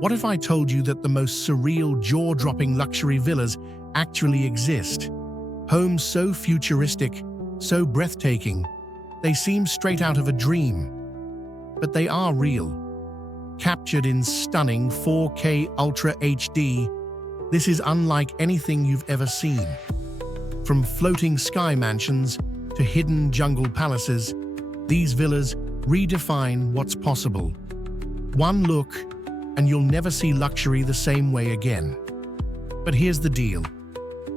What if I told you that the most surreal, jaw-dropping luxury villas actually exist? Homes so futuristic, so breathtaking, they seem straight out of a dream. But they are real. Captured in stunning 4K Ultra HD, this is unlike anything you've ever seen. From floating sky mansions to hidden jungle palaces, these villas redefine what's possible. One look, and you'll never see luxury the same way again. But here's the deal.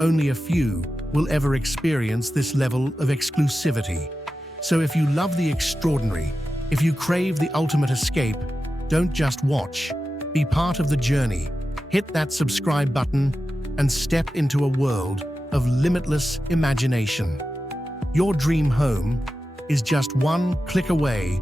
Only a few will ever experience this level of exclusivity. So if you love the extraordinary, if you crave the ultimate escape, don't just watch. Be part of the journey. Hit that subscribe button and step into a world of limitless imagination. Your dream home is just one click away